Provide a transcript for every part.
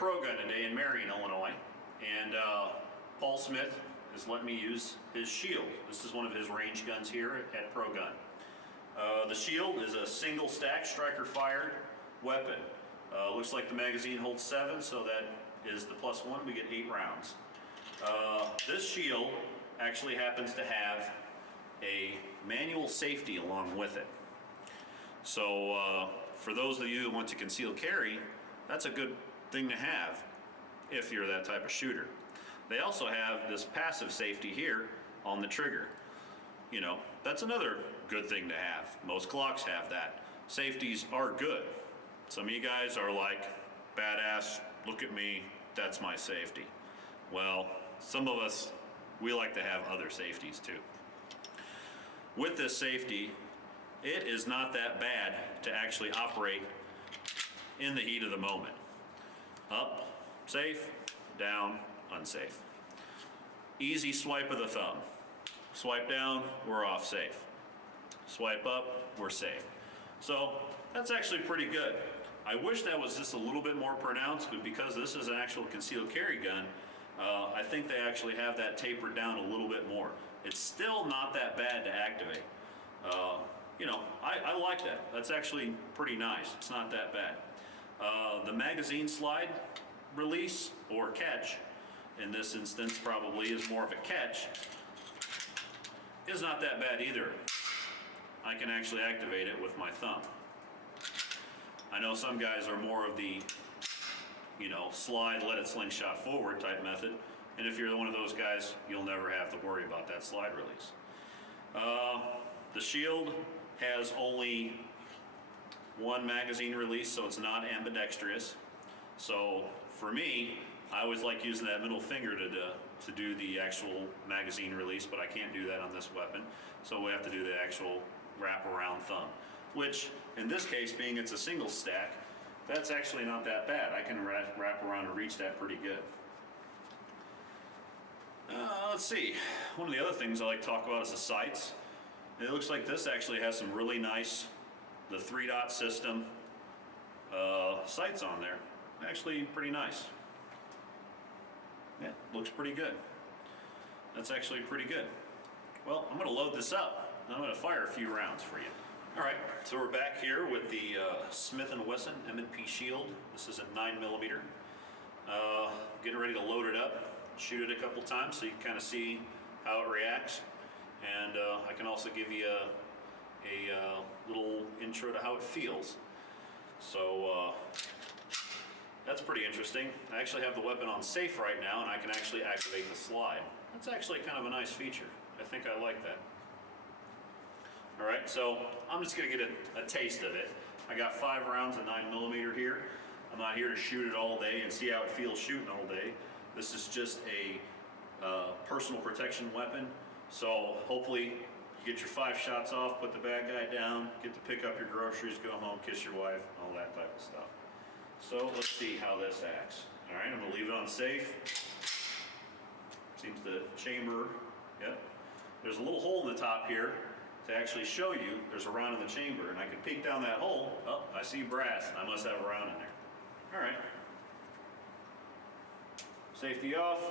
Pro Gun today in Marion, Illinois, and Paul Smith has let me use his Shield. This is one of his range guns here at Pro Gun. The Shield is a single stack striker fired weapon. Looks like the magazine holds 7, so that is the +1. We get 8 rounds. This Shield actually happens to have a manual safety along with it. So for those of you who want to conceal carry, that's a good thing to have if you're that type of shooter. They also have this passive safety here on the trigger. You know, that's another good thing to have. Most Glocks have that. Safeties are good. Some of you guys are like, badass, look at me, that's my safety. Well, some of us, we like to have other safeties too. With this safety, it is not that bad to actually operate in the heat of the moment. Up, safe, down, unsafe. Easy swipe of the thumb. Swipe down, we're off safe. Swipe up, we're safe. So that's actually pretty good. I wish that was just a little bit more pronounced, but because this is an actual concealed carry gun, I think they actually have that tapered down a little bit more. It's still not that bad to activate. You know, I like that. That's actually pretty nice. It's not that bad. The magazine slide release or catch, in this instance probably is more of a catch, is not that bad either. I can actually activate it with my thumb. I know some guys are more of the, you know, slide, let it slingshot forward type method. And if you're one of those guys, you'll never have to worry about that slide release. The Shield has only one magazine release, so it's not ambidextrous. So for me, I always like using that middle finger to do the actual magazine release, but I can't do that on this weapon. So we have to do the actual wrap around thumb, which in this case, being it's a single stack, that's actually not that bad. I can wrap around and reach that pretty good. Let's see, one of the other things I like to talk about is the sights. It looks like this actually has some really nice, the 3-dot system sights on there. Actually pretty nice. Yeah, looks pretty good. That's actually pretty good. Well, I'm gonna load this up. I'm gonna fire a few rounds for you. All right, so we're back here with the Smith & Wesson M&P Shield. This is a 9mm. Getting ready to load it up, shoot it a couple times so you can kind of see how it reacts. And I can also give you a little intro to how it feels. So that's pretty interesting. I actually have the weapon on safe right now, and I can actually activate the slide. That's actually kind of a nice feature. I think I like that. All right, so I'm just gonna get a taste of it. I got 5 rounds of 9mm here. I'm not here to shoot it all day and see how it feels shooting all day. This is just a personal protection weapon. So hopefully you get your 5 shots off, put the bad guy down, get to pick up your groceries, go home, kiss your wife, all that type of stuff. So let's see how this acts. All right, I'm gonna leave it on safe. Seems the chamber, yep. There's a little hole in the top here to actually show you there's a round in the chamber, and I can peek down that hole. Oh, I see brass. I must have a round in there. All right. Safety off.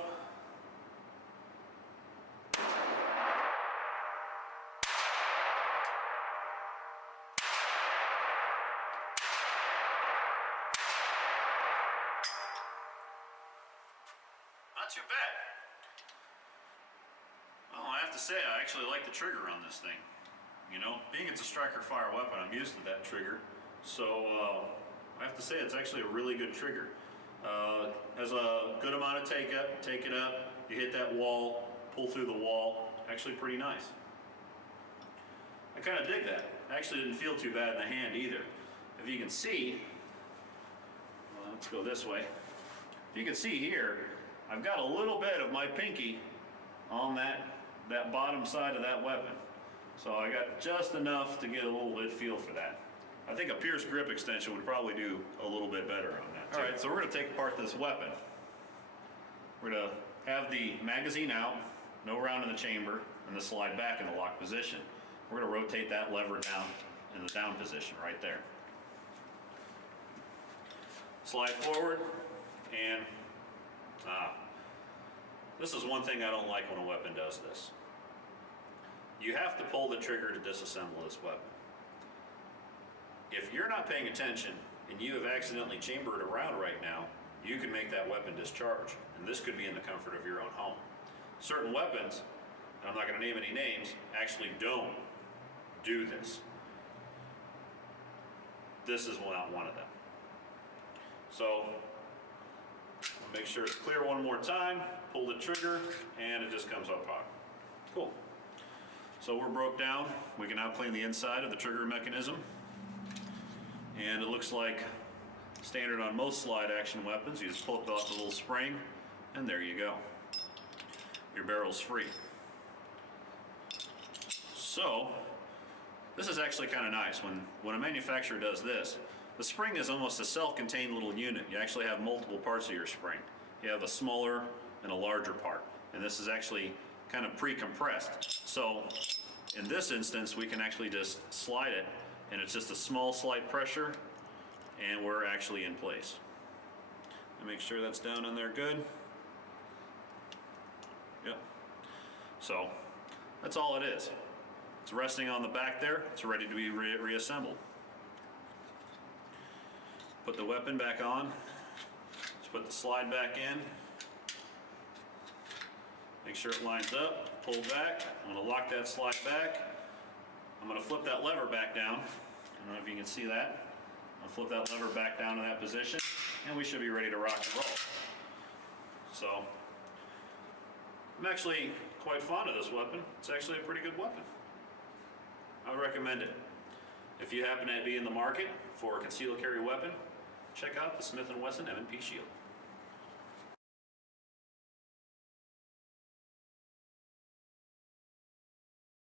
Not too bad. Well, I have to say, I actually like the trigger on this thing. You know, being it's a striker fire weapon, I'm used to that trigger. So I have to say it's actually a really good trigger. Has a good amount of take it up, you hit that wall, pull through the wall, actually pretty nice. I kind of dig that. Actually didn't feel too bad in the hand either. If you can see, well, let's go this way. If you can see here, I've got a little bit of my pinky on that bottom side of that weapon. So I got just enough to get a little bit feel for that. I think a Pierce grip extension would probably do a little bit better on that too. All right, so we're gonna take apart this weapon. We're gonna have the magazine out, no round in the chamber, and the slide back in the lock position. We're gonna rotate that lever down in the down position right there. Slide forward, And this is one thing I don't like when a weapon does this. You have to pull the trigger to disassemble this weapon. If you're not paying attention and you have accidentally chambered around right now, you can make that weapon discharge. And this could be in the comfort of your own home. Certain weapons, and I'm not going to name any names, actually don't do this. This is not one of them. So, make sure it's clear one more time, pull the trigger, and it just comes up hot. Cool. So we're broke down. We can now clean the inside of the trigger mechanism. And it looks like standard on most slide action weapons. You just pull up the little spring, and there you go. Your barrel's free. So, this is actually kind of nice. When a manufacturer does this, the spring is almost a self-contained little unit. You actually have multiple parts of your spring. You have a smaller and a larger part. And this is actually kind of pre-compressed. So, in this instance, we can actually just slide it, and it's just a small slight pressure, and we're actually in place. And make sure that's down in there good. Yep. So, that's all it is. It's resting on the back there. It's ready to be reassembled. Put the weapon back on. Let's put the slide back in. Make sure it lines up. Pull back. I'm going to lock that slide back. I'm going to flip that lever back down. I don't know if you can see that. I'll flip that lever back down to that position, and we should be ready to rock and roll. So, I'm actually quite fond of this weapon. It's actually a pretty good weapon. I would recommend it. If you happen to be in the market for a concealed carry weapon, check out the Smith & Wesson M&P Shield.